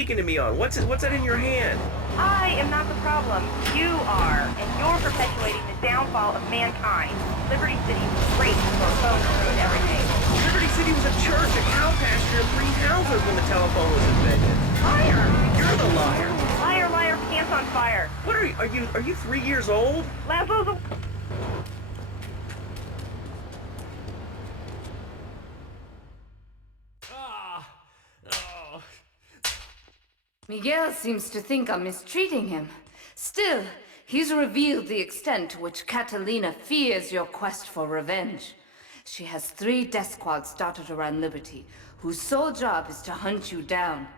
speaking to me on? What's that in your hand? I am not the problem. You are, and you're perpetuating the downfall of mankind. Liberty City was great before phones ruined everything. Liberty City was a church, a cow pasture, and 3 houses when the telephone was invented. Liar! You're the liar. Liar, liar, pants on fire. What are you 3 years old? Laszlo's a... Miguel seems to think I'm mistreating him. Still, he's revealed the extent to which Catalina fears your quest for revenge. She has 3 death squads dotted around Liberty, whose sole job is to hunt you down.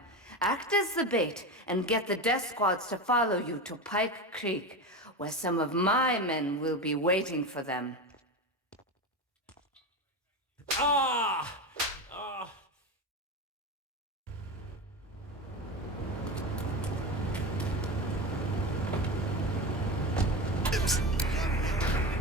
Act as the bait and get the death squads to follow you to Pike Creek, where some of my men will be waiting for them.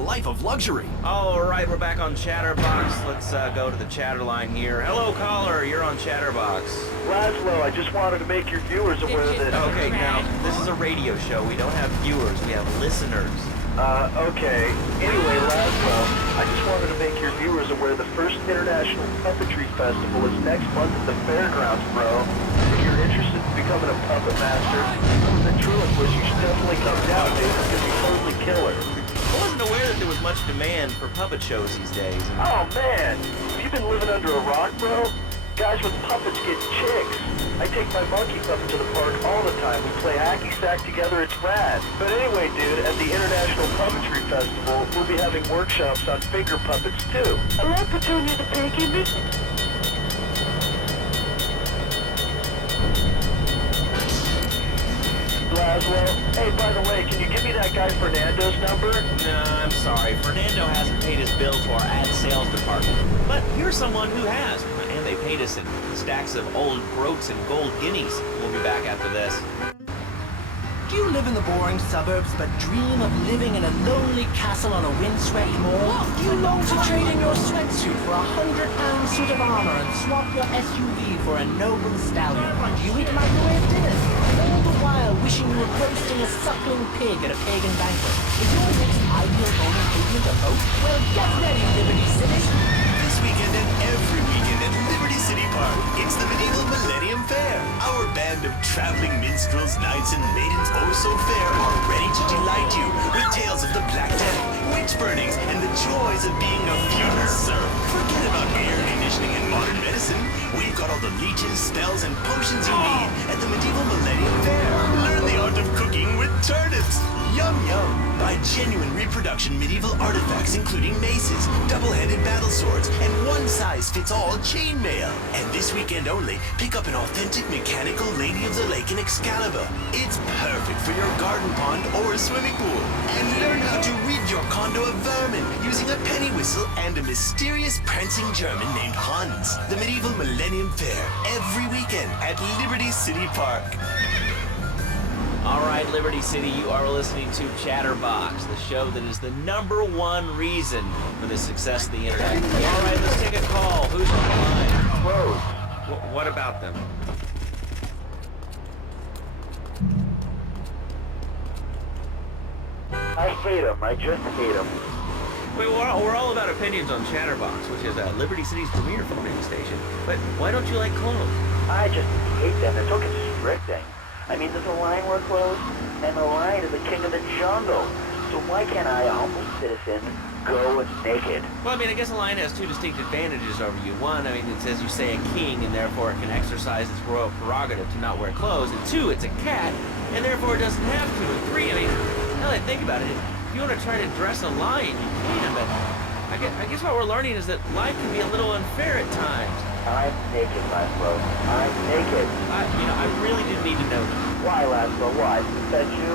Life of luxury. All right, we're back on Chatterbox. Let's go to the chatter line here. Hello, caller. You're on Chatterbox. Laszlo, I just wanted to make your viewers aware that... Okay, now, this is a radio show. We don't have viewers. We have listeners. Okay. Anyway, Laszlo, I just wanted to make your viewers aware the first International Puppetry Festival is next month at the fairgrounds, bro. If you're interested in becoming a puppet master, the ventriloquist, you should definitely come down, dude. It's gonna be totally killer. I wasn't aware that there was much demand for puppet shows these days. Oh, man. Have you been living under a rock, bro? Guys with puppets get chicks. I take my monkey puppet to the park all the time. We play hacky sack together. It's rad. But anyway, dude, at the International Puppetry Festival, we'll be having workshops on finger puppets, too. I love Petunia the pig in this. Laszlo, hey, by the way, can you give me that guy Fernando's number? No, I'm sorry. Fernando hasn't paid his bill to our ad sales department. But here's someone who has. And they paid us in stacks of old groats and gold guineas. We'll be back after this. Do you live in the boring suburbs but dream of living in a lonely castle on a windswept moor? Do you long to trade in your sweatsuit for a 100-pound suit of armor and swap your SUV for a noble stallion? Do you eat microwave dinners? All the while wishing you were roasting a suckling pig at a pagan banquet. Is your next ideal home improvement a boat? Well, get ready, Liberty City! This weekend and every weekend at Liberty City Park, it's the Medieval Millennium Fair. Our band of traveling minstrels, knights, and maidens oh so fair are ready to delight you with tales of the Black Death, witch burnings, and the joys of being a feudal serf. Forget about air conditioning and modern medicine. We've got all the leeches, spells, and potions you need at the Medieval Millennium Fair. Learn the art of cooking with turnips. Yum yum! Buy genuine reproduction medieval artifacts including maces, double-handed battle swords, and one-size-fits-all chainmail. And this weekend only, pick up an authentic mechanical Lady of the Lake in Excalibur. It's perfect for your garden pond or a swimming pool. And learn how to rid your condo of vermin using a penny whistle and a mysterious prancing German named Hans. The Medieval Millennium Fair, every weekend at Liberty City Park. All right, Liberty City, you are listening to Chatterbox, the show that is the #1 reason for the success of the internet. All right, let's take a call. Who's on the line? Close. What about them? I hate him. I just hate him. Wait, we're all about opinions on Chatterbox, which is Liberty City's premier phone-in station. But why don't you like clothes? I just hate them. They're so constricting. I mean, there's a line where clothes, and the lion is the king of the jungle. So why can't I, a humble citizen, go naked? Well, I mean, I guess a lion has 2 distinct advantages over you. One, I mean, it's as you say, a king, and therefore it can exercise its royal prerogative to not wear clothes. And 2, it's a cat, and therefore it doesn't have to. And 3, I mean, now that I think about it, if you want to try to dress a lion, you can, but I guess what we're learning is that life can be a little unfair at times. I'm naked, Laszlo. I'm naked. I really didn't need to know that. Why, Laszlo? Why? Is that you?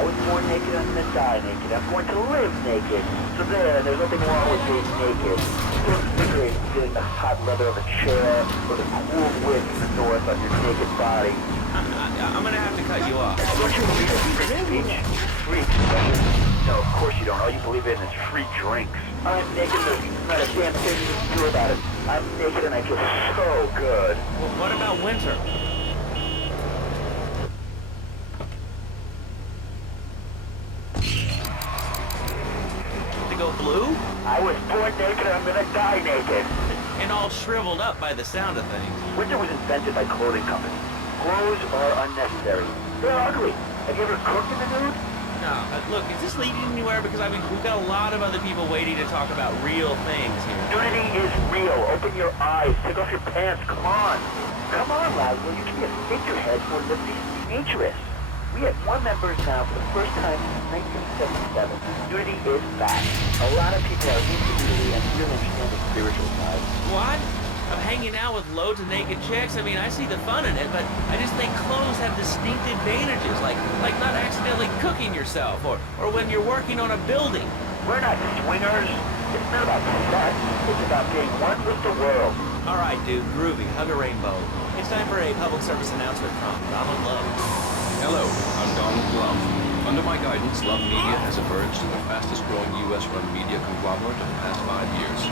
I was born naked, I'm gonna die naked. I'm going to live naked. So there's nothing wrong with being naked. Don't figure getting the hot leather of a chair or the cool wind from the north on your naked body. I'm gonna have to cut you off. Don't you believe in free speech? Free expression? No, of course you don't. All you believe in is free drinks. I'm naked, there's not a damn thing you can do about it. I'm naked and I feel so good. Well, what about winter? I was born naked and I'm gonna die naked. And all shriveled up by the sound of things. Winter was invented by clothing companies. Clothes are unnecessary. They're ugly. Have you ever cooked in the nude? No, look, is this leading anywhere? Because, I mean, we've got a lot of other people waiting to talk about real things here. Nudity is real. Open your eyes. Take off your pants. Come on. Come on, Laszlo. You can be a figurehead for Liberty Futurists. We have one member now for the first time since 1977. Nudity is back. A lot of people are into nudity and really understand the spiritual side. What? I'm hanging out with loads of naked chicks. I mean, I see the fun in it, but I just think clothes have distinct advantages, like not accidentally cooking yourself, or when you're working on a building. We're not swingers. It's not about sex. It's about being one with the world. All right, dude, groovy. Hug a rainbow. It's time for a public service announcement from Donald Love. Hello, I'm Donald Love. Under my guidance, Love Media has emerged as the fastest growing U.S.-run media conglomerate of the past 5 years.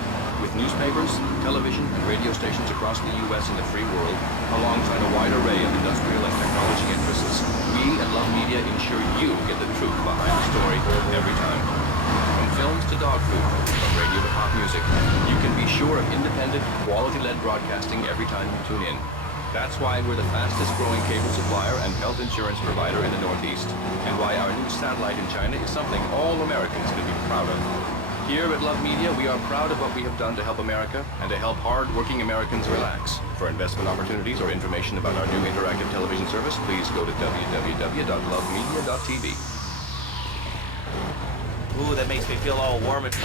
With newspapers, television, and radio stations across the U.S. and the free world, alongside a wide array of industrial and technology interests, we at Love Media ensure you get the truth behind the story every time. From films to dog food, from radio to pop music, you can be sure of independent, quality-led broadcasting every time you tune in. That's why we're the fastest growing cable supplier and health insurance provider in the Northeast, and why our new satellite in China is something all Americans can be proud of. Here at Love Media, we are proud of what we have done to help America and to help hard-working Americans relax. For investment opportunities or information about our new interactive television service, please go to www.lovemedia.tv. Ooh, that makes me feel all warm and...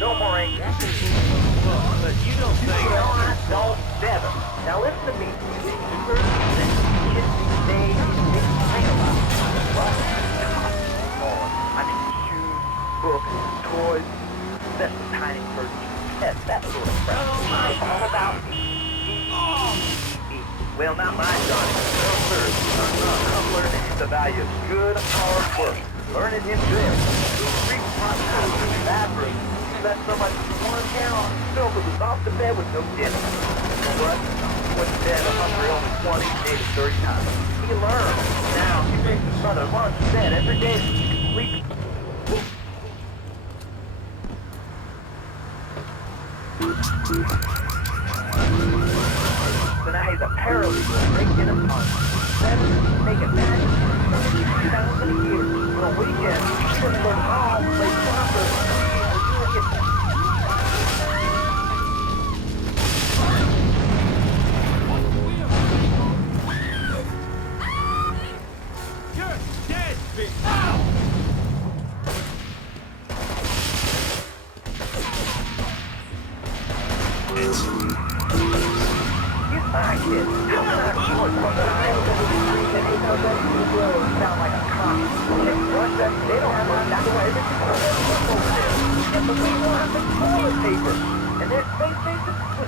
No more angry. But you don't think... No, I don't. Never. Now listen to me. The first thing is they think about it. But I mean, shoes, books, toys, that's the tiny person, pets, that sort of stuff. It's all about me. Well, not mine, Johnny. No, sir. I'm learning the value of good, hard work. Learning him this. Street front bathroom. Let somebody with one hair on his silver was off the bed with no dinner. But he went to bed 120, maybe 30 times. He learned. Now he makes his mother lunch in bed every day so he can sleep. So now he's a paralegal breaking a punch. Better making magic $1,000 a year. But on weekends, he's going to go home, play soccer,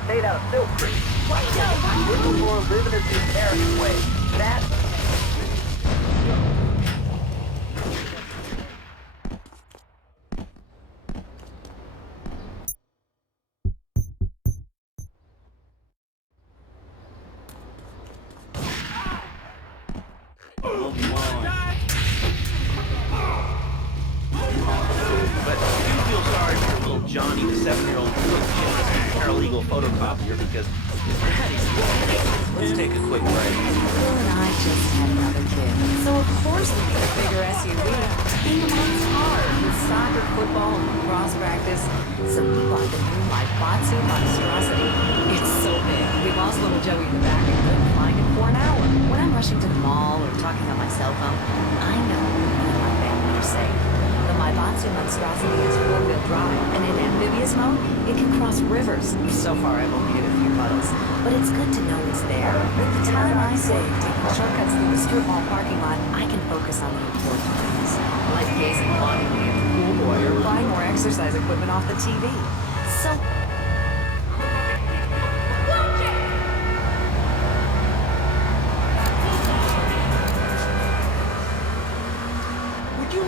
made out of silk trees. Right now, we're more living it the American way. That's Johnny, the 7-year-old paralegal photocopier because let's take a quick break. Bill and I just had another kid, so of course we need a bigger SUV. Ingham's hard with soccer, football, and lacrosse practice, so we bought the new Widescreen monstrosity. It's so big, we lost little Joey in the back and couldn't find it for an hour. When I'm rushing to the mall or talking on my cell phone, I know that my family are safe. The Mybatsu monstrosity is 4-wheel drive, and in amphibious mode, it can cross rivers. So far, I've only hit a few puddles, but it's good to know it's there. With the time I save taking shortcuts through the strip mall parking lot, I can focus on the important things, like gazing longingly at the pool boy or buying more exercise equipment off the TV. So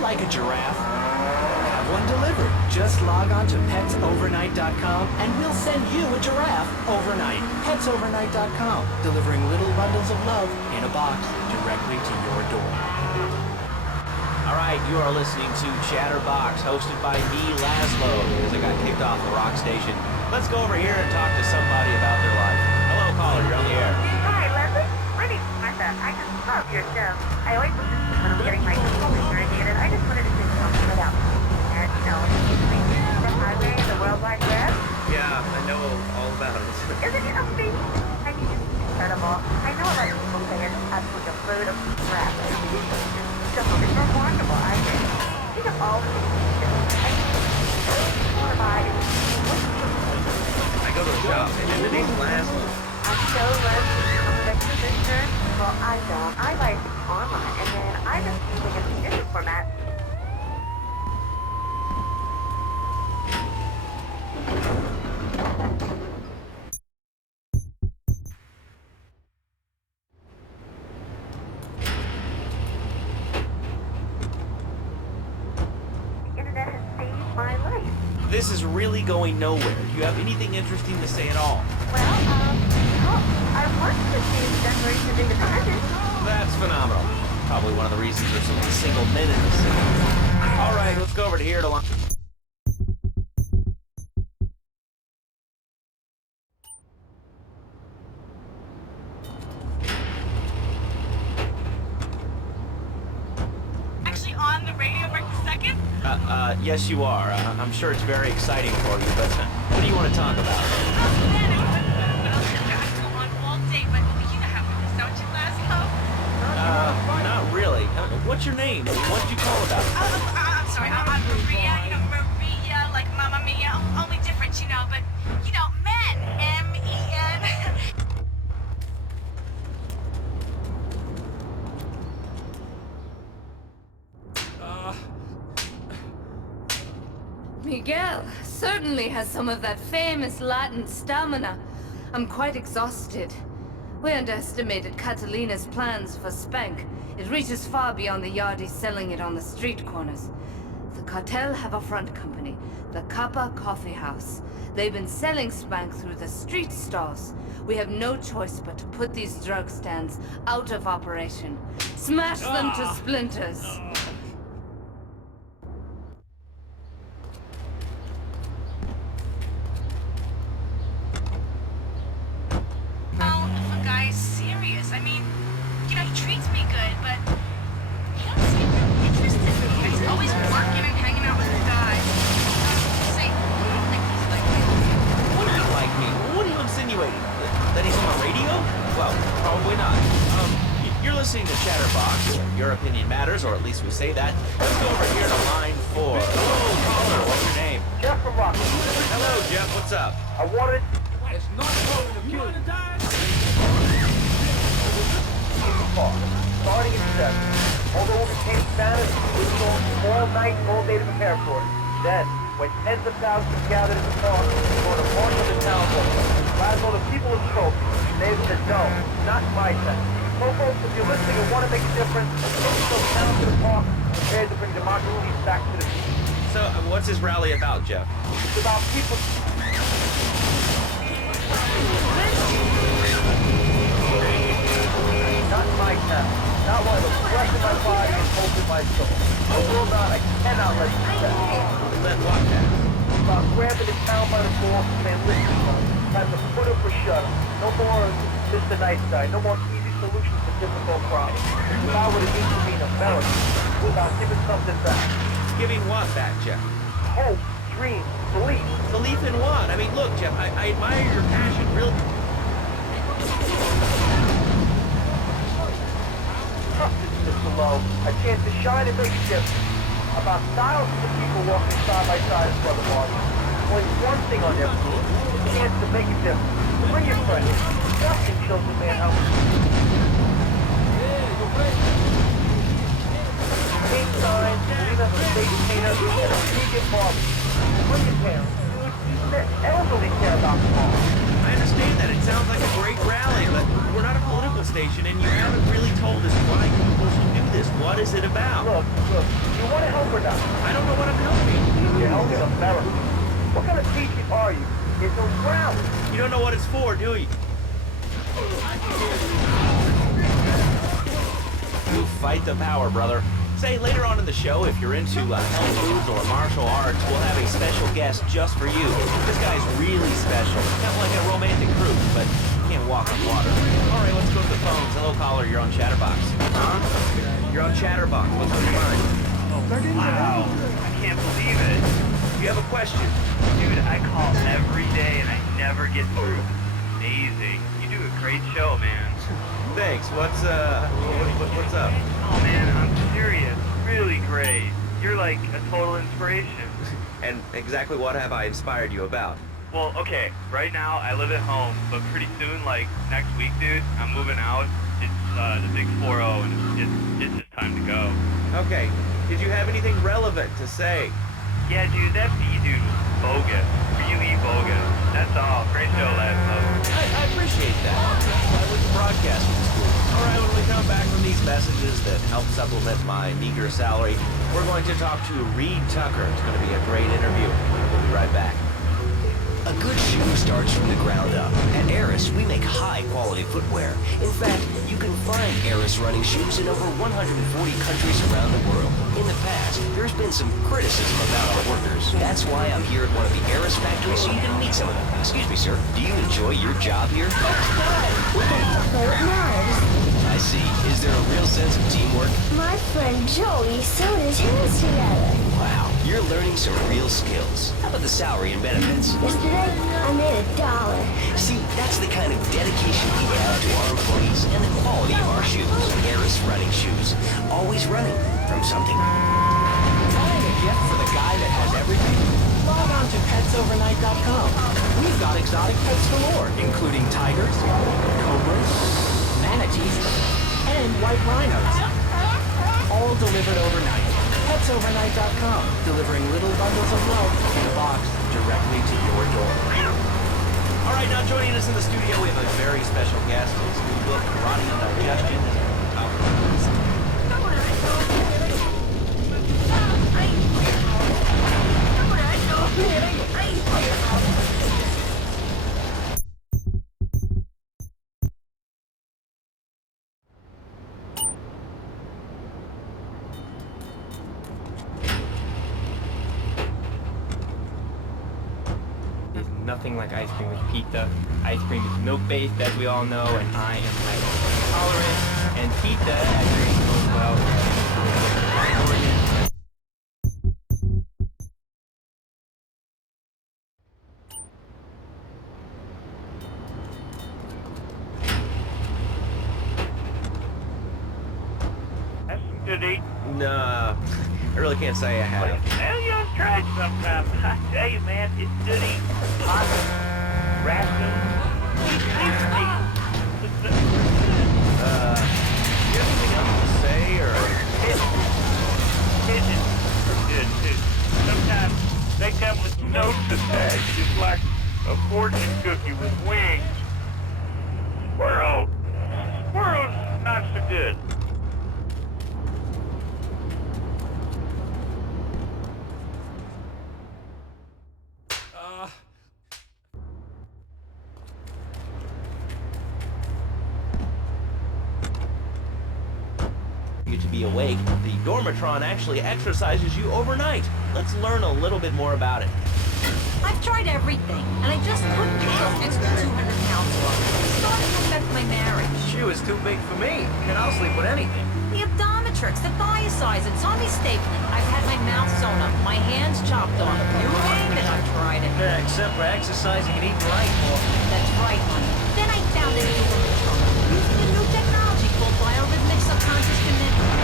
like a giraffe? Have one delivered. Just log on to petsovernight.com and we'll send you a giraffe overnight. Petsovernight.com, delivering little bundles of love in a box directly to your door. All right, you are listening to Chatterbox, hosted by me, Laszlo, because I got kicked off the rock station. Let's go over here and talk to somebody about their life. Hello, caller, you're on the air. Hi, Leslie. My name's Martha. I just love your show. I always listen to when I'm getting my computer irritated. I just wanted to say something about and, the highway, the World Wide Web. Yeah, I know all about it. Isn't it amazing? I mean, it's incredible. I know a lot of people say it's absolutely a load of crap. It's remarkable, I think. Think of all the things I go to the shop, and the name's Laszlo. I'm so Leslie. I'm an exhibitor. Well, I don't. I buy things online, and then I just use like a PDF format. This is really going nowhere. Do you have anything interesting to say at all? Well, I want to see the Declaration of Independence. That's phenomenal. Probably one of the reasons there's only a single minute in the city. All right, let's go over to here to lunch. Actually on the radio right this second? Yes, you are. I'm sure it's very exciting for you, but what do you want to talk about? Not really. What's your name? What'd you call about? I'm sorry, I'm Maria, Maria, like Mamma Mia, only different, but, men, M-E-N. Miguel certainly has some of that famous Latin stamina. I'm quite exhausted. We underestimated Catalina's plans for Spank. It reaches far beyond the yardies selling it on the street corners. The cartel have a front company, the Kappa Coffee House. They've been selling Spank through the street stalls. We have no choice but to put these drug stands out of operation. Smash them to splinters. That he's on the radio? Well, probably not. You're listening to Chatterbox. Your opinion matters, or at least we say that. Let's go over here to line 4. Hello, caller. What's your name? Jeff from Rocky. Hello, Jeff. What's up? I wanted... It's not going to kill you. Starting at 7. Although we'll be painting banners, we'll go all night, all day to prepare for it. Then, when tens of thousands gather in the park, we're going to march on the town hall. Laszlo, the people of Trope, they said no, not my time. So folks, if you're listening and want to make a difference, take yourself down to the park, prepared to bring democracy back to the people. So, what's this rally about, Jeff? It's about people... Not my town. Not one of the breath in my body and hope in my soul. I will not, I cannot let you pass. Let what pass? About grabbing the town by the balls and saying, listen, time to put up or shut up. No more just a nice guy. No more easy solutions to difficult problems. It's about what it means to be an American. It's about giving something back. Giving what back, Jeff? Hope, dreams, belief. Belief in what? I mean, look, Jeff, I admire your passion, real... Mr. Lowe, a chance to shine and make a difference. About thousands of people walking side by side in front of Marty. Only one thing on their feet, a chance to make a difference. Bring your friends. Nothing children man help. Paint signs, leave us a face painter, and a vegan barbecue. Bring your parents. The elderly care about the mall. I understand that. It sounds like a great rally, but we're not a political station, and you haven't really told us why people should do this. What is it about? Look, you want to help or not? I don't know what I'm helping. You're helping America. What kind of teacher are you? It's a rally. You don't know what it's for, do you? You fight the power, brother. Say, later on in the show, if you're into health foods or martial arts, we'll have a special guest just for you. This guy's really special. Kind of like a romantic cruise, but can't walk on water. All right, let's go to the phones. Hello, caller. You're on Chatterbox. Huh? You're on Chatterbox. What's on your mind? Wow, I can't believe it. You have a question? Dude, I call every day and I never get through. Amazing. You do a great show, man. Thanks. What's up? Oh man, I'm serious. Really great. You're like a total inspiration. And exactly what have I inspired you about? Well, okay, right now I live at home, but pretty soon, like next week, dude, I'm moving out. It's the big 4-0 and it's just time to go. Okay. Did you have anything relevant to say? Yeah, dude, that B-dude was bogus. Really bogus. That's all. Great show, lads. I appreciate that. I was broadcasting school. All right, when we come back from these messages that help supplement my meager salary, we're going to talk to Reed Tucker. It's going to be a great interview. We'll be right back. A good shoe starts from the ground up. At Eris, we make high-quality footwear. In fact, you can find Eris running shoes in over 140 countries around the world. In the past, there's been some criticism about our workers. That's why I'm here at one of the Eris factories so you can meet some of them. Excuse me, sir. Do you enjoy your job here? I see. Is there a real sense of teamwork? My friend Joey sewed his hands together. Wow, you're learning some real skills. How about the salary and benefits? Yesterday, I made $1. See, that's the kind of dedication we have to our employees and the quality of our shoes. Eris running shoes. Always running from something. Buying a gift for the guy that has everything? Log on to petsovernight.com. We've got exotic pets galore, including tigers, cobras, manatees, and white rhinos. All delivered overnight. petsovernight.com, delivering little bundles of love in a box directly to your door. All right, now joining us in the studio, we have a very special guest. His new book, Karate and Digestion, is at the top of the list. Nothing like ice cream with pizza. Ice cream is milk-based, as we all know, and I am lactose intolerant. And pizza, as you know well, That's some good eating. Nah, I really can't say I have. Well, you ought to try it sometime. I tell you, man, it's good eating. Hot, raccoon. You have anything else to say, or? Pigeons are good, too. Sometimes they come with notes attached, just like a fortune cookie with wings. Squirrels not so good. You to be awake, the Dormatron actually exercises you overnight. Let's learn a little bit more about it. I've tried everything, and I just couldn't get those extra 200 pounds off. It's starting to affect my marriage. Shoe is too big for me, and I'll sleep with anything. The abdometrix, the thiazide, tummy stapling. I've had my mouth sewn up, my hands chopped off. You name it, I've tried it. Yeah, except for exercising and eating right more. That's right, honey. Then I found a new control using a new technology called biorhythmic subconscious connector.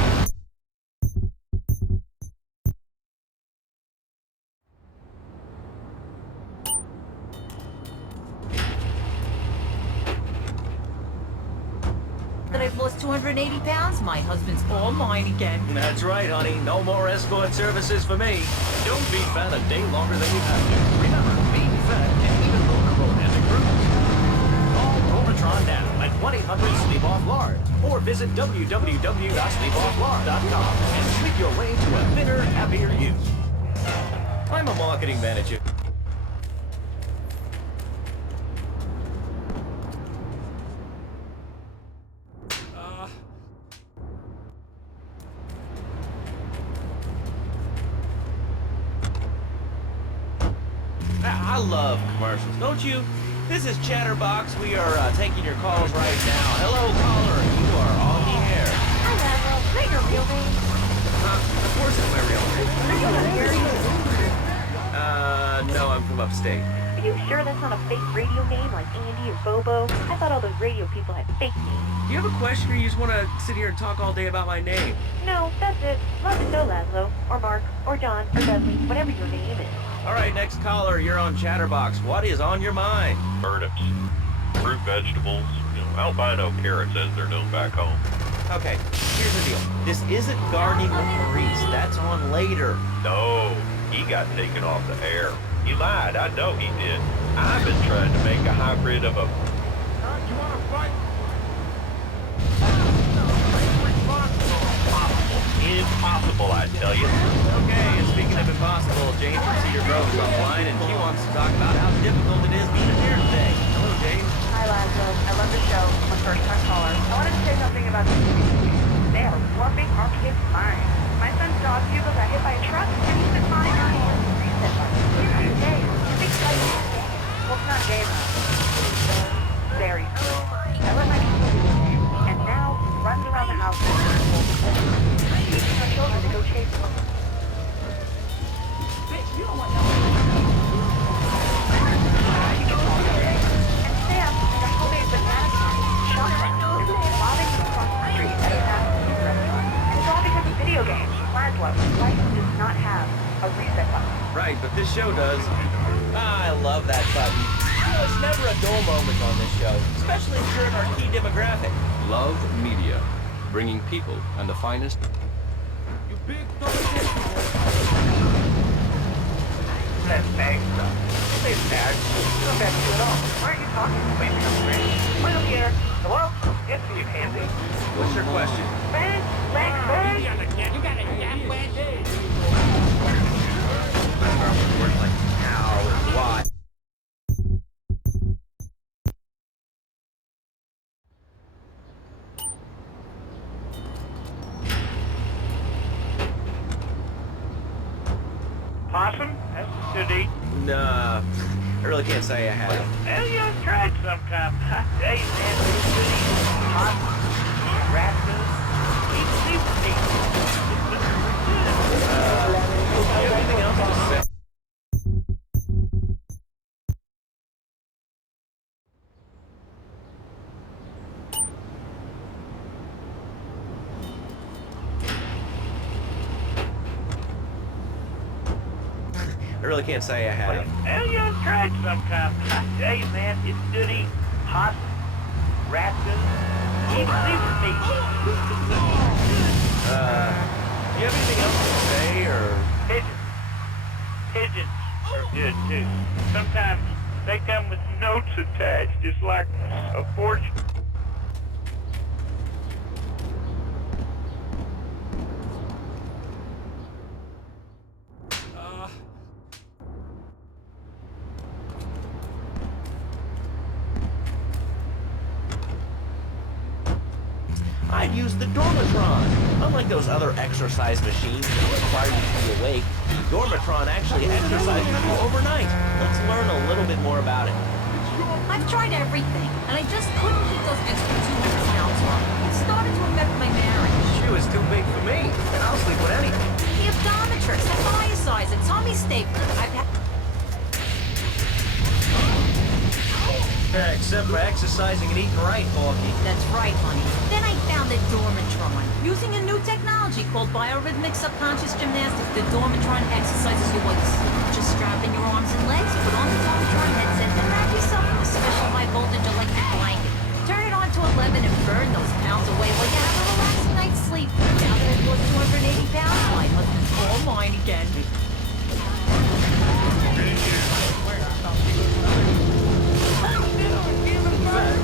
That I've lost 280 pounds. My husband's all mine again. That's right, honey. No more escort services for me. Don't be fat a day longer than you have to. Remember, being fat can even lower romantic cruise. Call Dormatron now at 1-800-SLEEP-OFF-LARD or visit www.sleepofflard.com and sleep your way to a thinner, happier you. I'm a marketing manager. I love commercials, don't you? This is Chatterbox. We are taking your calls right now. Hello, caller. You are on the air. Hi, Laszlo. Is that your real name? Of course it's my real name. Are you an American? No, I'm from upstate. Are you sure that's not a fake radio name like Andy or Bobo? I thought all those radio people had fake names. Do you have a question or you just want to sit here and talk all day about my name? No, that's it. Love to know Laszlo, or Mark, or John, or Dudley, whatever your name is. All right, next caller, you're on Chatterbox. What is on your mind? Turnips, fruit vegetables, albino carrots as they're known back home. Okay, here's the deal. This isn't Gardening with Maurice. That's on later. No, he got taken off the air. He lied, I know he did. I've been trying to make a hybrid of a... You wanna fight? Impossible, I tell you. Okay, and speaking of impossible, Jane from Cedar Grove is on the line, and she wants to talk about how difficult it is being here today. Hello, Jane. Hi, Laszlo. I love the show. I'm a first-time caller. I wanted to say something about the They are warping our kids' minds. My son's dog Hugo got hit by a truck, and he's been flying around the reset button. He's gay. It's exciting. Well, it's not gay, though. Very cool. I let my people do it, and now runs around the house teaching our children to go chase them. Bitch, you don't want no. And Sam, the homemade banana shop is robbing them across the street at a fast food restaurant. And it's all because of video games. Laszlo, life does not have a reset button. Right, but this show does. I love that button. You know, it's never a dull moment on this show, especially if you're in our key demographic. Love Media, bringing people and the finest. You big double. That's bag stuff. Say bag. It's not bad to you at all. Why are you talking? Wait, come straight. I don't care. Hello? It's you, Handy. What's your question? Bang, bang, bang. You got a gap wedge. Words like how and why. Possum? That's good to eat. Nah, I really can't say I have. Well, you ought to try it sometime. I tell you, man, it's good to eat. Possum, rascals, eat sleep meat. Anything else to say? I really can't say I have. Well, you ought to try it sometime. I tell you, man, it's good to eat. Possum, rascals, eat sleep meat. Do you have anything else to say, or? Pigeons. Pigeons are good, too. Sometimes they come with notes attached, just like a fortune. I'd use the Dormatron. Unlike those other exercise machines that require you to be awake, the Dormatron actually exercises you overnight. Let's learn a little bit more about it. I've tried everything, and I just couldn't keep those extra 200 pounds off. It started to affect my marriage. She was too big for me, and I'll sleep with anything. The optometrist, the fire size, a tummy stapler. I've had... Except for exercising and eating right, Porky. That's right, honey. Then I found the Dormatron. Using a new technology called biorhythmic subconscious gymnastics, the Dormatron exercises you while you sleep. Just strap in your arms and legs, put on the Dormatron headset, and wrap yourself in a special high-voltage electric blanket. Turn it on to 11 and burn those pounds away while you have a relaxing night's sleep. Now that I've lost 280 pounds, my husband's all mine again.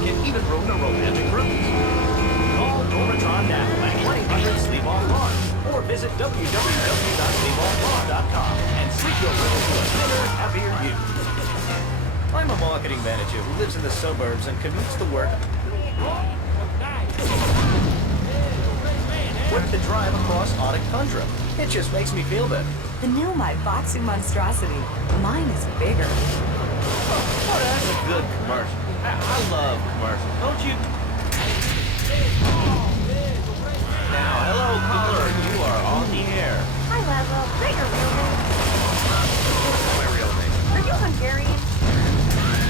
and even ruin a romantic cruise. Call Doratron now at 1-800-SLEEVEOFFLAWN or visit www.sleeveofflaw.com and sleep your way to a thinner, happier you. I'm a marketing manager who lives in the suburbs and commutes to work with the drive across Arctic tundra. It just makes me feel better. The new My Boxy Monstrosity. Mine is bigger. Oh, that's a good commercial. I love commercials, don't you? Now, hello, caller. You are on the air. Hi, Laszlo. Is that your real name? My real name. Are you Hungarian?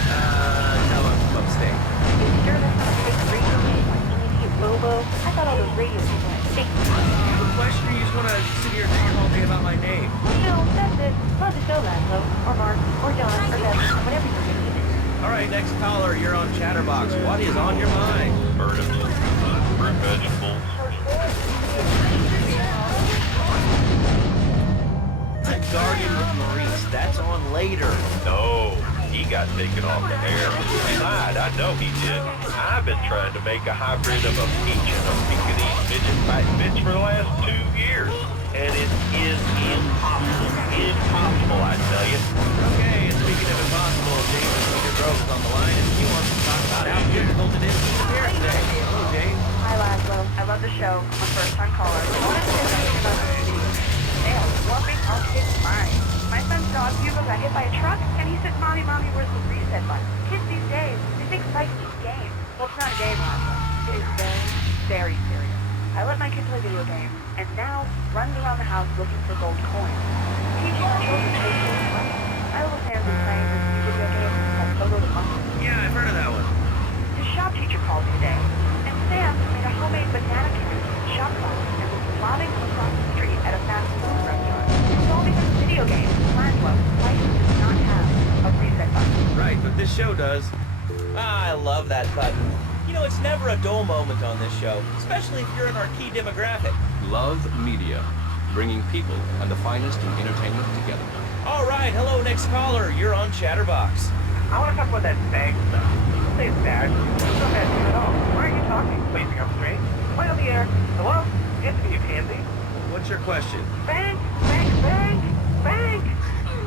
No, I'm from upstate. Are you sure that's not a fake radio name like Andy and Bobo? I thought all those radio people had fake names. You have a question or you just want to sit here and talk all day about my name? No, that's it. Love the show, Laszlo. Or Mark. Or John. Or Devin. Or whatever you're doing. All right, next caller. You're on Chatterbox. What is on your mind? Bird of fruit vegetables. Garden with Maurice. That's on later. No, he got taken off the air. He lied, I know he did. I've been trying to make a hybrid of a peach and a Pekingese midget fight bitch for the last 2 years. And it is impossible. Impossible, I tell you. Okay, and speaking of impossible, James Peter Grove is on the line, and he wants to talk about how difficult it is to appear today. Hello, James. Hi, Laszlo. I love the show. I'm a first-time caller. I want to say something about the city. They are whooping our kids' minds. My son's dog Hugo got hit by a truck, and he said, Mommy, where's the reset button? Kids these days, they think life's just a game. Well, it's not a game, Laszlo. It is very, very serious. I let my kid play video games, and now runs around the house looking for gold coins. Teaching children safety and money. My little Sam's been playing this new video game called Toto the Monkey. Yeah, I've heard of that one. His shop teacher called me today, and Sam made a homemade banana can shop box and was lobbing them across the street at a fast food restaurant. It's all because of video games. Laszlo, life does not have a reset button. Right, but this show does. I love that button. You know, it's never a dull moment on this show, especially if you're in our key demographic. Love media, bringing people and the finest in entertainment together. All right, hello, next caller. You're on Chatterbox. I want to talk about that bag stuff. People say it's bad. It's not bad to you at all. Why are you talking? Please think I'm straight. Am I on the air? Hello? Answer me, you pansy. What's your question? Bang! Bang! Bang! Bang!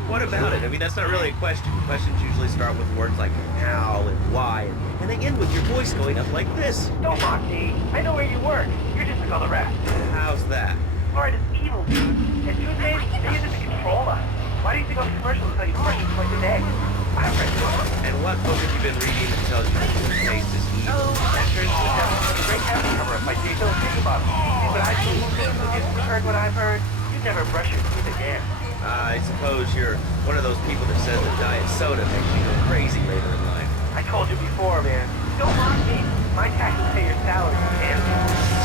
What about it? I mean, that's not really a question. Questions usually start with words like how and why, and they end with your voice going up like this. Don't mock me. I know where you work. You're just like all the rest. How's that? Florida's evil, dude. And Tuesdays, they use it to control us. Why do you think all these commercials tell you questions like today? I've read books. And what book have you been reading that tells you that toothpaste is evil? Entrance to the Devil has a great cabin cover if I say don't think about it. See what I see? You've heard what I've heard. You'd never brush your teeth again. I suppose you're one of those people that says that diet soda makes you go crazy later in life. I told you before, man. Don't mock me. My taxes pay your salary, man.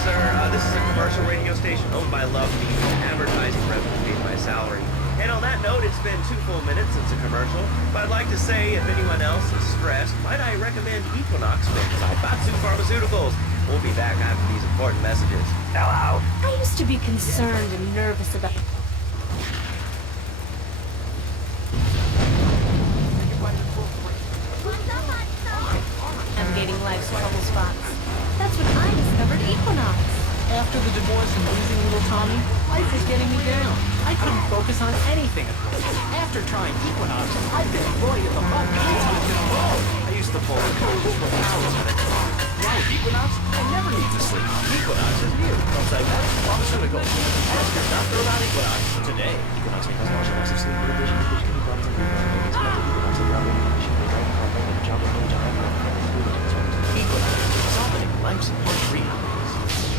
Sir, this is a commercial radio station owned by Love Media. Advertising revenue paid my salary. And on that note, it's been 2 full minutes since a commercial. But I'd like to say, if anyone else is stressed, might I recommend Equinox Fix by Batsu Pharmaceuticals. We'll be back after these important messages. Hello. I used to be concerned and nervous about... navigating life's trouble spots. That's when I discovered Equinox. After the divorce and losing little Tommy, life was getting me down. I couldn't focus on anything at once. After trying Equinox, I've been embroidered at the button anytime in a row. I used to pull the covers for hours at a time. Now with Equinox, I never need to sleep. Equinox is new. From Cybex Pharmaceuticals. Ask your doctor about Equinox today. Equinox has martial arts of sleep, revision, vision, problems, and Equinox is Equinox, softening life's harsh realities.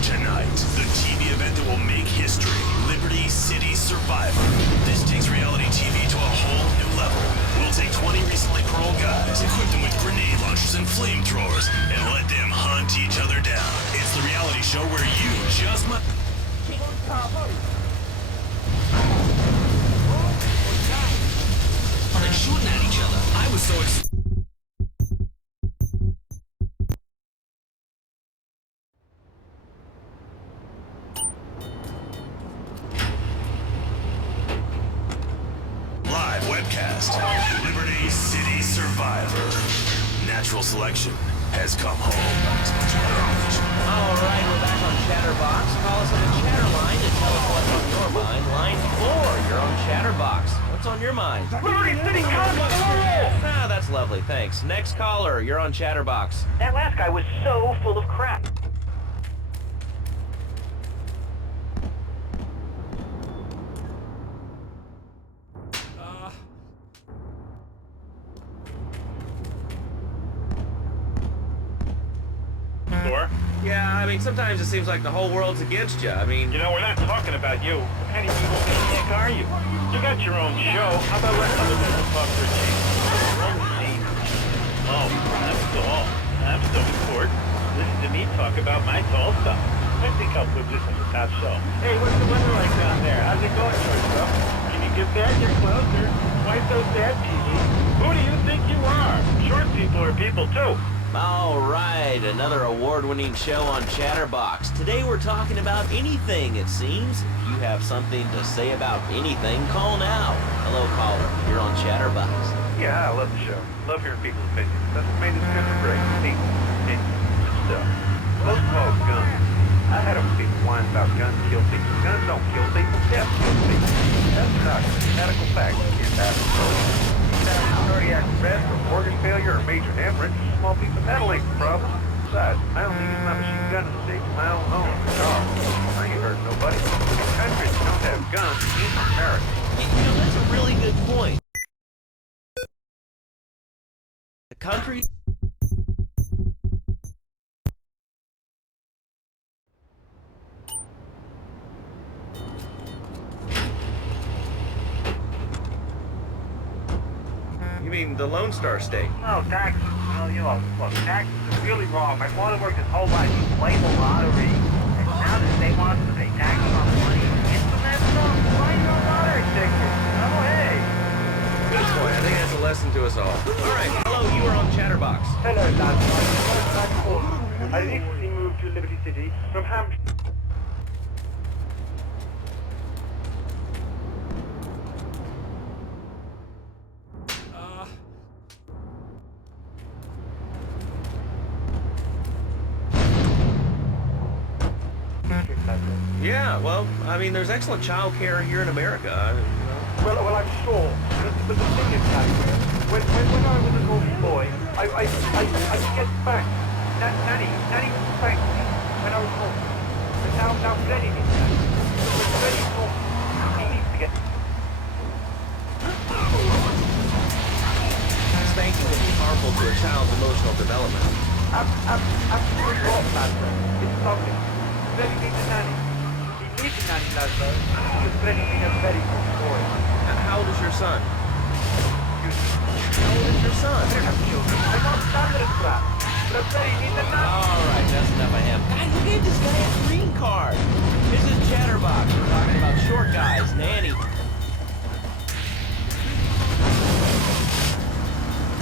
Tonight, the TV event that will make history, Liberty City Survivor. This takes reality TV to a whole new level. We'll take 20 recently paroled guys, equip them with grenade launchers and flamethrowers, and let them hunt each other down. It's the reality show where you just might... Started shooting at each other. I was so excited. Webcast, Liberty City Survivor. Natural selection has come home. All right, we're back on Chatterbox. Call us on the chatter line to tell us what's on your mind. Line 4, you're on Chatterbox. What's on your mind? Liberty City Comics! Ah, that's lovely, thanks. Next caller, you're on Chatterbox. That last guy was so full of crap. Store? Yeah, I mean, sometimes it seems like the whole world's against you. I mean... You know, we're not talking about you. What kind of evil maniac are you? You got your own show. How about letting other people talk for a change? Oh, I'm tall. I'm still in court. Listen to me talk about my tall stuff. I think I'll put this on the top shelf. Hey, what's the weather like down there? How's it going, shortstop? Can you get back here closer? Why so sad, TV? Who do you think you are? Short people are people, too. All right, another award-winning show on Chatterbox. Today we're talking about anything, it seems. If you have something to say about anything, call now. Hello, caller. You're on Chatterbox. Yeah, I love the show. Love hearing people's opinions. That's what made this country great. People, opinions, and stuff. Most of all, guns. I had them people whine about guns kill people. Guns don't kill people. Death kills people. That's not a medical fact. It's absolute. Cardiac arrest or organ failure or major hemorrhage, small piece of metal ain't the problem. Besides, I don't use my machine gun in the States of my own home. I ain't hurt nobody. In countries that don't have guns, in America. You know, that's a really good point. The country... You mean the Lone Star State? No, taxes. Well, you know, look, taxes are really wrong. My father worked his whole life. He played the lottery. And now that they want us to pay taxes on the money, it's the mess up. Why you on lottery tickets? Oh, hey. Good point. I think that's a lesson to us all. All right, hello, you are on Chatterbox. Hello, lads. I recently moved to Liberty City from Hampshire. Yeah, well, I mean, there's excellent child care here in America. Well, I'm sure. But the thing is, that when I was a little boy, I get spanked. Nanny spanked me when I was little. But now Freddy needs that. But Freddy's little. He needs to get... Spanking can be harmful to a child's emotional development. Absolutely not, Lazlo. It's something. Freddy needs a nanny. He needs a nanny, Lazlo. Because Freddy's been a very good boy. How old is your son? How old is your son? I don't have children. I'm not standard at that. But Freddy needs a nanny. All right, that's enough of him. God, who gave this guy a green card? This is Chatterbox. We're talking about short guys, nanny.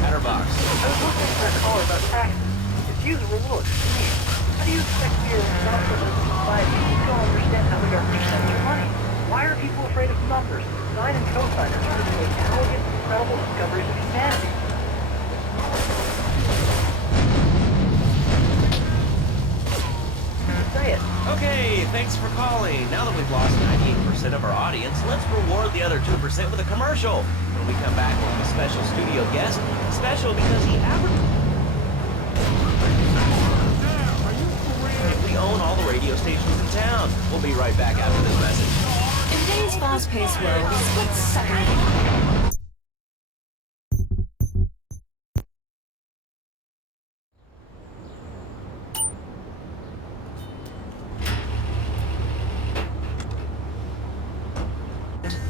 Chatterbox. I was looking for a call about taxes. It's user reward. How do you expect your non-privileged society to understand how the government spends your money? Why are people afraid of numbers? Sign and co-signers are to make elegant, incredible discoveries of humanity. Say it. Okay, thanks for calling. Now that we've lost 98% of our audience, let's reward the other 2% with a commercial. When we come back, we'll have a special studio guest. Special because he We own all the radio stations in town. We'll be right back after this message. In today's fast-paced world, a split-second...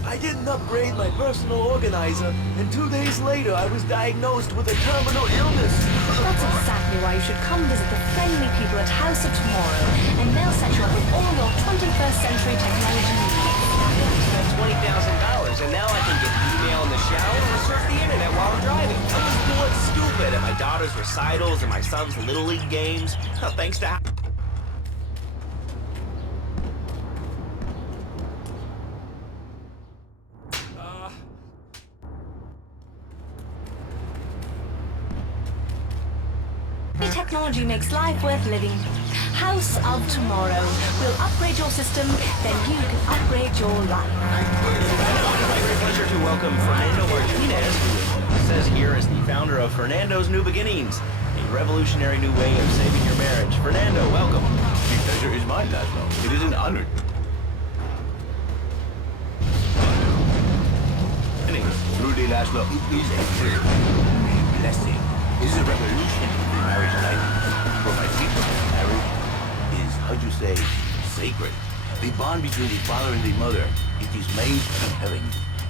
I didn't upgrade my personal organizer, and 2 days later I was diagnosed with a terminal illness. That's exactly why you should come visit the friendly people at House of Tomorrow, and they'll set you up with all your 21st century technology needs. I spent $20,000, and now I can get email in the shower or surf the internet while I'm driving. I was bored stupid at my daughter's recitals and my son's Little League games. Thanks to... technology makes life worth living. House of Tomorrow. We'll upgrade your system, then you can upgrade your life. It's my great pleasure to welcome Fernando Martinez, who says here is the founder of Fernando's New Beginnings, a revolutionary new way of saving your marriage. Fernando, welcome. The pleasure is mine, Laszlo. It is an honor. Truly, Laszlo, it is a privilege, a blessing. It is a revolution in the marriage life. For my people, marriage is, how'd you say, sacred. The bond between the father and the mother, it is made in heaven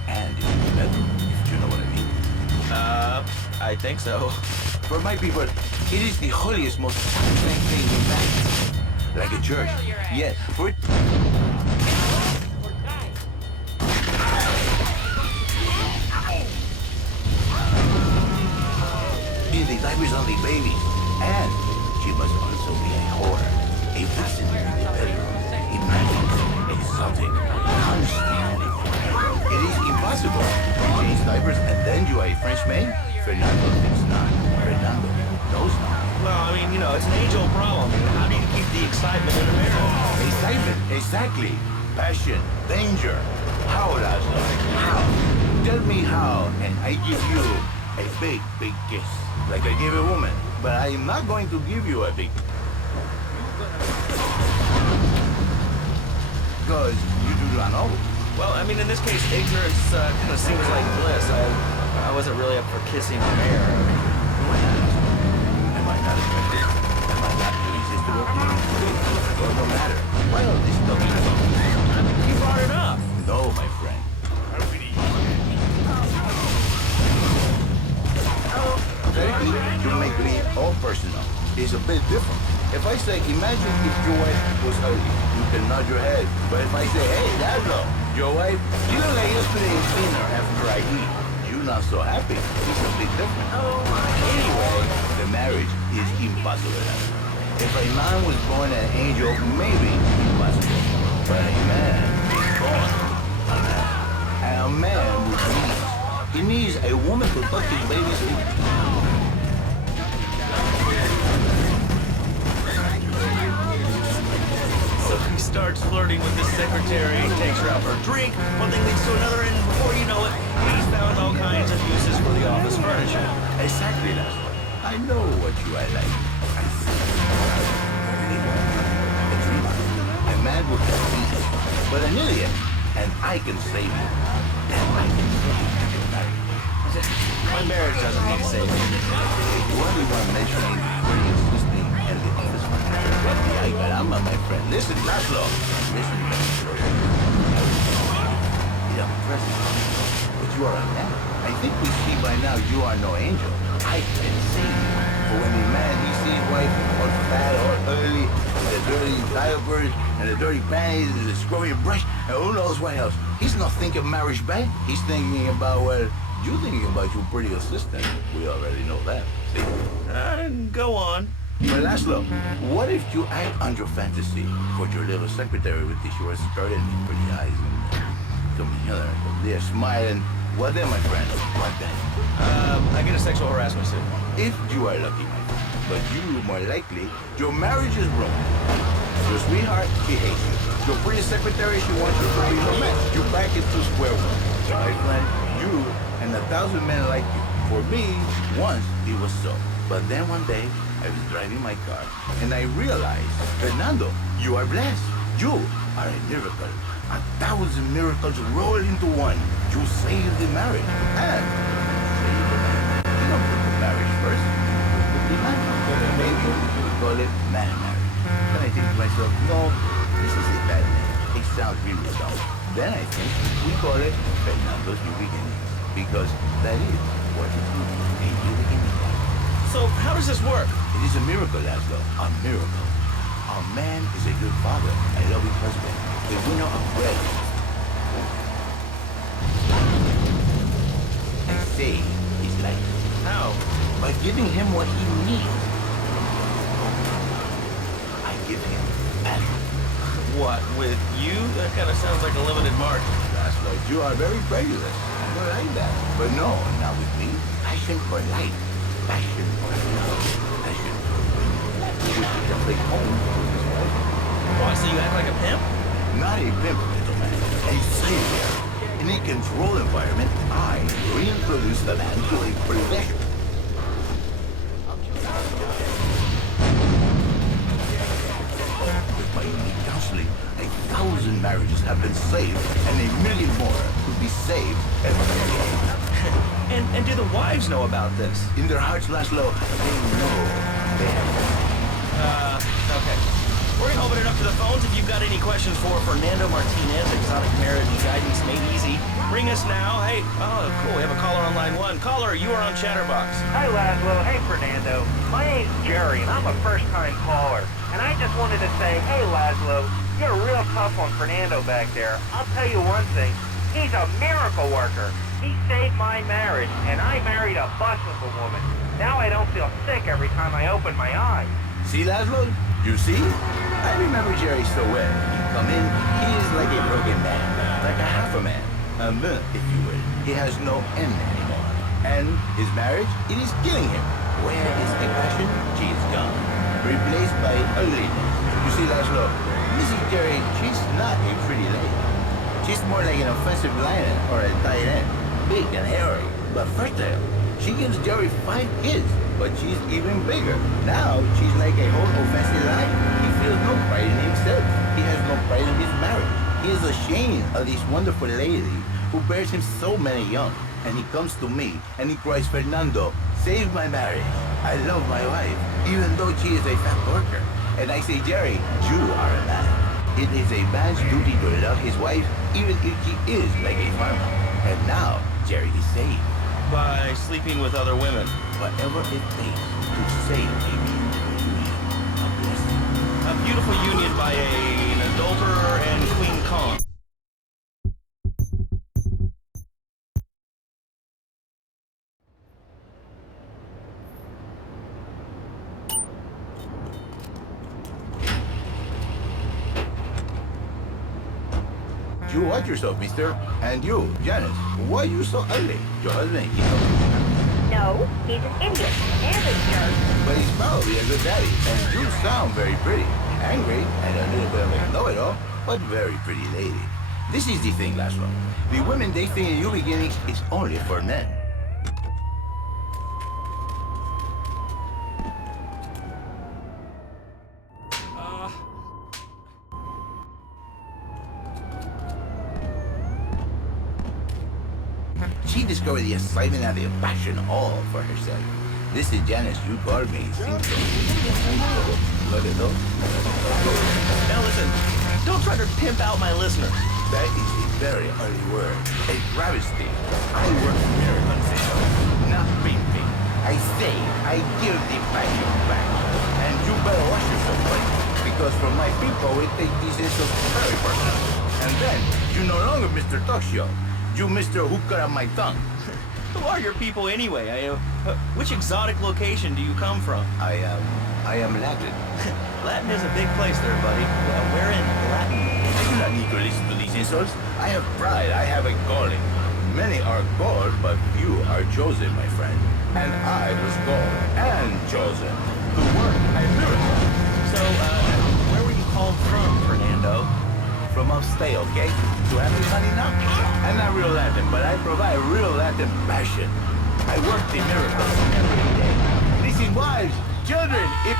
and in heaven, if you know what I mean. I think so. For my people, it is the holiest, most sacred thing in fact. Like a church. Yeah, for it... The diapers on the baby, and she must also be a whore, a vixen in the bedroom, a magic, a something, constantly. It is impossible to change diapers and then you are a French maid? Fernando thinks not. Fernando knows not. Well, I mean, you know, it's an age-old problem. How do you keep the excitement in a marriage? Excitement, exactly. Passion, danger. How, Laszlo? How? Tell me how, and I give you a big, big kiss. Like I gave a woman, but I am not going to give you a big... Because you do not know. Well, I mean, in this case, ignorance kind of seems like bliss. I wasn't really up for kissing the mayor. Am I not attractive? Am I not irresistible? Well, no matter. Well, this doesn't... You brought it up. No, my friend. To make me all personal is a bit different. If I say, imagine if your wife was ugly, you can nod your head. But if I say, hey, Laszlo, your wife, you look like yesterday's dinner after I eat. You're not so happy. It's a bit different. Anyway, the marriage is impossible. If a man was born an angel, maybe impossible. But a man is born a man. And a man with needs. He needs a woman to touch his baby's feet. So he starts flirting with his secretary, takes her out for a drink, one thing leads to another, and before you know it, he's found all kinds of uses for the office furniture. Exactly, that's what. I know what you are like. I see. A dreamer. A man with a peace, but an idiot. And I can save you. And I can save you. My marriage doesn't need saving. You only want mentioning the existing and the office furniture. But the ay caramba, my friend. Listen, Laszlo. Listen, I'm present. But you are a man. I think we see by now you are no angel. I can see you. For when the man, he sees wife or fat or ugly, and the dirty diapers, and the dirty panties, and the scrubby brush, and who knows what else. He's not thinking marriage back. He's thinking about, well, you're thinking about your pretty assistant. We already know that. See? Go on. But Laszlo, what if you act on your fantasy for your little secretary with the short skirt and the pretty eyes and coming here and there smiling? What then, my friend? What then? I get a sexual harassment suit. If you are lucky, my friend. But you, more likely, your marriage is ruined. Your sweetheart, she hates you. Your pretty secretary, she wants you to be her man. You're back into square one. My friend, you and 1,000 men like you. For me, once it was so. But then one day, I was driving my car, and I realized, Fernando, you are blessed. You are a miracle. 1,000 miracles roll into one. You saved the marriage. And save the man. You don't put the marriage first. You put the man. Maybe you call it man marriage. Then I think to myself, no, this is a bad name. It sounds really dumb. Then I think we call it Fernando's New Beginnings. Because that is what it is. A new beginning. So how does this work? It is a miracle, Laszlo. A miracle. A man is a good father, a loving husband, a winner of bread. And save his life. How? By giving him what he needs. I give him passion. What, with you? That kind of sounds like a limited market. That's right. You are very prejudiced. I don't like that. But no, not with me. Passion for life. Passion for love. Passion for women. which is a place home for his wife. Oh, so you act like a pimp? Not a pimp, little man. A savior. In a controlled environment, I reintroduce the man to a profession. With my unique counseling, 1,000 marriages have been saved, and 1 million more will be saved every day. And do the wives know about this? In their hearts, Laszlo, they know they have. Okay. We're gonna open it up to the phones if you've got any questions for Fernando Martinez, Exotic Marriage Guidance Made Easy. Ring us now. Hey, oh, cool, we have a caller on line 1. Caller, you are on Chatterbox. Hi, Laszlo. Hey, Fernando. My name's Jerry, and I'm a first-time caller. And I just wanted to say, hey, Laszlo, you're real tough on Fernando back there. I'll tell you one thing. He's a miracle worker. He saved my marriage, and I married a busable woman. Now I don't feel sick every time I open my eyes. See, Laszlo? You see? I remember Jerry so well. You come in, he is like a broken man, like a half a man. A myth, if you will. He has no end anymore. And his marriage, it is killing him. Where is the passion? She is gone. Replaced by ugliness. You see, Laszlo, Mrs. Jerry, she's not a pretty lady. She's more like an offensive lion or a tight end. Big and hairy, but fertile. She gives Jerry 5 kids, but she's even bigger. Now, she's like a whole offensive lion. He feels no pride in himself. He has no pride in his marriage. He is ashamed of this wonderful lady who bears him so many young. And he comes to me and he cries, Fernando, save my marriage. I love my wife, even though she is a fat worker. And I say, Jerry, you are a man. It is a man's duty to love his wife, even if she is like a farmer. And now, Jerry is saved. By sleeping with other women. Whatever it takes to save a beautiful union. A blessing. A beautiful union by an adulterer and Queen Kong. You watch yourself, mister. And you, Janice, why are you so ugly? Your husband, he knows. No, he's an idiot and a jerk. But he's probably a good daddy. And you sound very pretty. Angry and a little bit of a know-it-all, but very pretty lady. This is the thing, Laszlo. The women they think in you beginning is only for men. She discovered the excitement and the passion all for herself. This is Janice, you called me. Look at those. Now listen, don't try to pimp out my listeners. That is a very early word. A travesty. I work miracle, not pimping. I say, I give the passion back. And you better watch yourself, buddy. Because from my people, we take these insults very personal. And then, you no longer Mr. Talk Show. You Mr. Who Cut Out My Tongue. Who are your people anyway? Which exotic location do you come from? I am Latin. Latin is a big place there, buddy. Where in Latin? I do not need to listen to these insults. I have pride. I have a calling. Many are called, but few are chosen, my friend. And I was called and chosen to work a miracle. So, where were you called from, Fernando? From upstate, okay? Do I have any money now? I'm not real Latin, but I provide real Latin passion. I work the miracles every day. Listen, wives, children, if...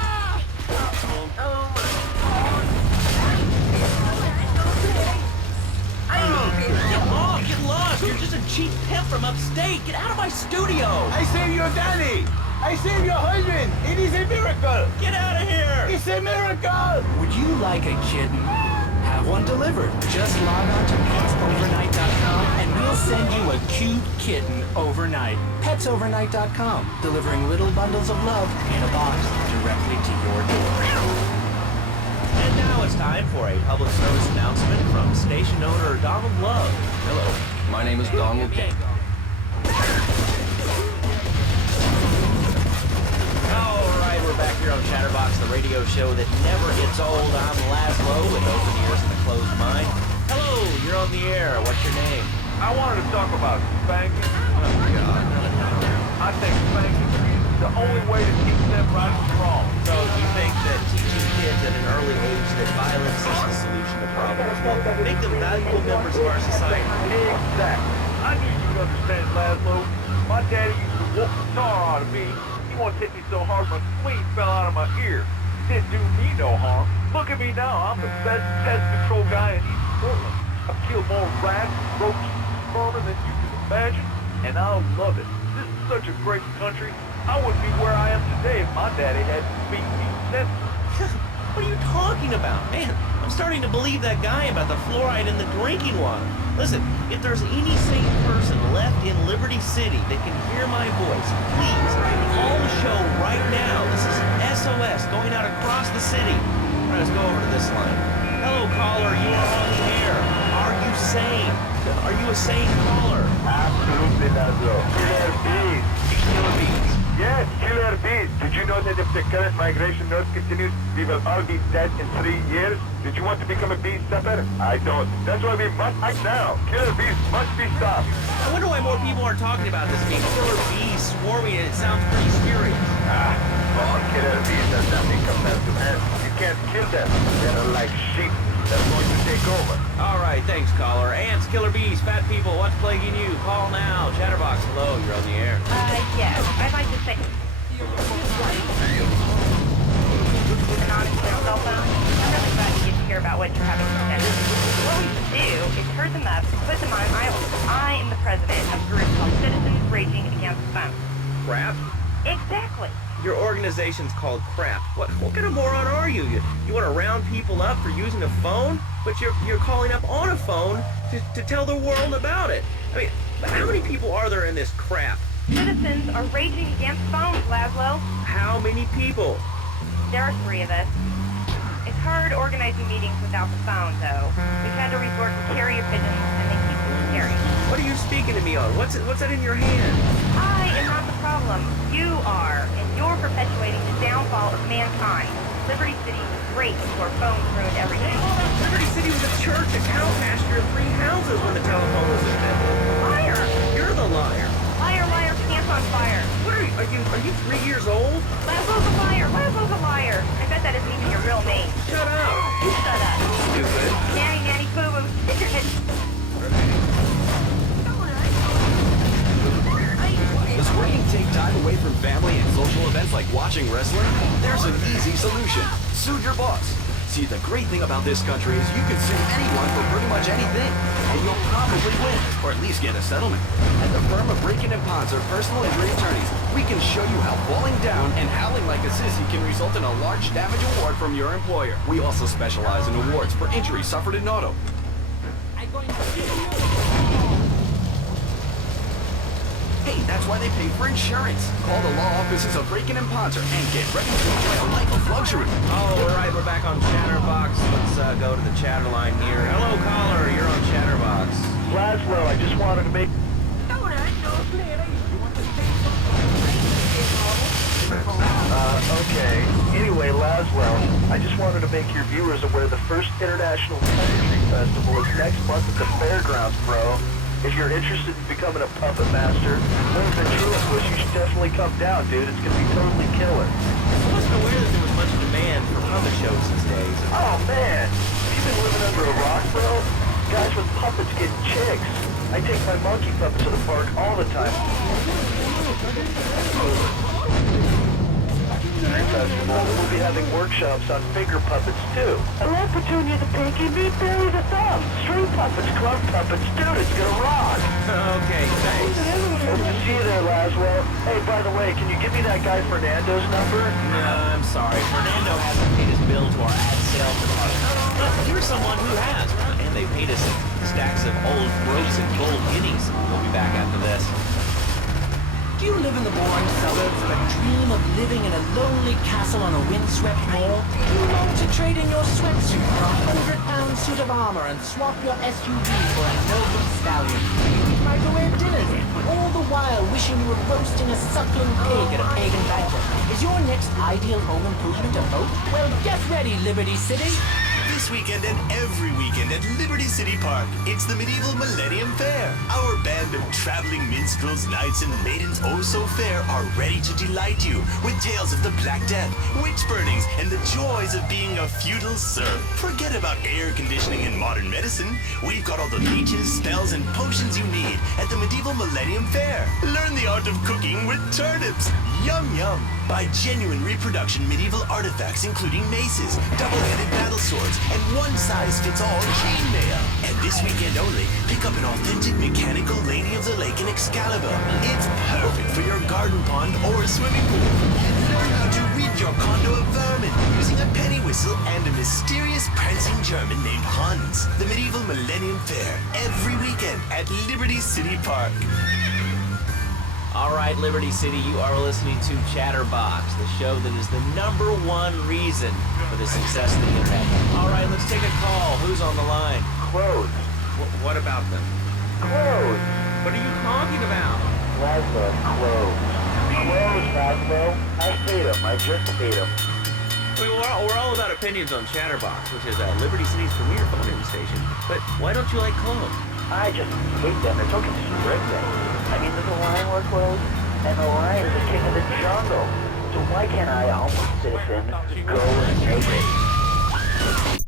Get lost! You're just a cheap pimp from upstate! Get out of my studio! I saved your daddy! I saved your husband! It is a miracle! Get out of here! It's a miracle! Would you like a kitten? Have one delivered. Just log on to petsovernight.com and we'll send you a cute kitten overnight. Petsovernight.com, delivering little bundles of love in a box directly to your door. And now it's time for a public service announcement from station owner Donald Love. Hello, my name is Donald King. Alright, we're back here on Chatterbox, the radio show that never gets old. I'm Laszlo, with open ears and a closed mind. Hello, you're on the air. What's your name? I wanted to talk about spanking. Oh, God. I think spanking It's the only way to teach them right from wrong. So you think that teaching kids at an early age that violence is the solution to problems will make them valuable members of our society? Exactly. I knew you'd understand, Laszlo. My daddy used to whoop the tar out of me. He once hit me so hard my spleen fell out of my ear. Didn't do me no harm. Look at me now. I'm the best pest control guy in East Portland. I've killed more rats, roaches, vermin than you can imagine, and I love it. This is such a great country. I wouldn't be where I am today if my daddy hadn't beat me senseless. What are you talking about? Man, I'm starting to believe that guy about the fluoride in the drinking water. Listen, if there's any sane person left in Liberty City that can hear my voice, please call the show right now. This is SOS going out across the city. All right, let's go over to this line. Hello, caller. You are on the air. Are you sane? Are you a sane caller? Absolutely, Laszlo. Killer bees. Killer bees. Yes, killer bees. Did you know that if the current migration note continues, we will all be dead in 3 years? Did you want to become a bee stopper? I don't. That's why we must act now. Killer bees must be stopped. I wonder why more people aren't talking about this. I mean, killer bees swarming, and it sounds pretty scary. All killer bees are nothing compared to ants. You can't kill them. They're like sheep. They're going to take over. All right, thanks, caller. Ants, killer bees, fat people, what's plaguing you? Call now. Chatterbox, hello, you're on the air. Yes, I'd like to say... Anonymous cell phone. I'm really glad you get to hear about what you're having to say. What we should do is herd them up, put them on my... I am the president of a group called Citizens Raging Against the Phone. Crap? Exactly. Your organization's called Crap. What kind of moron are you? You want to round people up for using a phone? But you're calling up on a phone to tell the world about it. I mean, how many people are there in this crap? Citizens are raging against phones, Laszlo. How many people? There are 3 of us. It's hard organizing meetings without the phone, though. We've had to resort to carrier pigeons, and they keep them scary. What are you speaking to me on? What's that in your hand? I am not the problem. You are, and you're perpetuating the downfall of mankind. Liberty City was great before phones ruined everything. Liberty City was a church, a cow pasture, and 3 houses when the telephone was invented. Liar! You're the liar. Liar, liar, pants on fire. What are you 3 years old? Laszlo's a liar. Laszlo's a liar. I bet that isn't even your real name. Shut up. You shut up. Stupid. Nanny, nanny, boo-boo. Stick your head... Does working take time away from family and social events like watching wrestling? There's an easy solution. Sue your boss. See, the great thing about this country is you can sue anyone for pretty much anything, and you'll probably win, or at least get a settlement. At the firm of Braken & Ponzer Personal Injury Attorneys, we can show you how falling down and howling like a sissy can result in a large damage award from your employer. We also specialize in awards for injuries suffered in auto. Hey, that's why they pay for insurance. Call the law offices of Braken & Ponzer and get ready to enjoy a life of luxury. All right, we're back on Chatterbox. Let's go to the chatter line here. Hello, caller. You're on Chatterbox. Laszlo, I just wanted to make... Okay. Anyway, Laszlo, I just wanted to make your viewers aware the first International Poetry Festival is next month at the Fairgrounds, bro. If you're interested in becoming a puppet master, one of the truest wish you should definitely come down, dude. It's gonna be totally killer. I wasn't aware that there was much demand for puppet shows these days. Oh, man. You've been living under a rock, bro? Guys with puppets get chicks. I take my monkey puppet to the park all the time. We'll be having workshops on finger puppets, too. I love Petunia the Pinky, meet Barry the Thumb. String puppets, club puppets, dude, it's gonna rock. Okay, thanks. Hope to see you there, Laszlo. Hey, by the way, can you give me that guy Fernando's number? No, I'm sorry. Fernando hasn't paid his bill to our ad sales department. But here's someone who has, and they paid us stacks of old groats and gold guineas. We'll be back after this. Do you live in the boring suburbs but dream of living in a lonely castle on a windswept moor? Do you long to trade in your sweatsuit for a 100-pound suit of armor and swap your SUV for a noble stallion? Microwave dinners, all the while wishing you were roasting a suckling pig at a pagan banquet. Is your next ideal home improvement a boat? Well, get ready, Liberty City. This weekend and every weekend at Liberty City Park, it's the Medieval Millennium Fair. Our band of traveling minstrels, knights, and maidens oh so fair are ready to delight you with tales of the Black Death, witch burnings, and the joys of being a feudal serf. Forget about air conditioning and modern medicine. We've got all the leeches, spells, and potions you need at the Medieval Millennium Fair. Learn the art of cooking with turnips. Yum yum. Buy genuine reproduction medieval artifacts including maces, double-handed battle swords, and one-size-fits-all chainmail. And this weekend only, pick up an authentic mechanical Lady of the Lake in Excalibur. It's perfect for your garden pond or swimming pool. And learn how to rid your condo of vermin using a penny whistle and a mysterious prancing German named Hans. The Medieval Millennium Fair, every weekend at Liberty City Park. All right, Liberty City, you are listening to Chatterbox, the show that is the #1 reason for the success of the internet. All right, let's take a call. Who's on the line? Clothes. What about them? Clothes. What are you talking about? Laszlo, clothes. Clothes, Laszlo. I hate them. I just hate them. I mean, we're all about opinions on Chatterbox, which is Liberty City's premier phone-in station. But why don't you like clothes? I just hate them. They're so constricting. I mean, does a lion wear clothes? And the lion is the king of the jungle. So why can't I, almost citizen, go naked?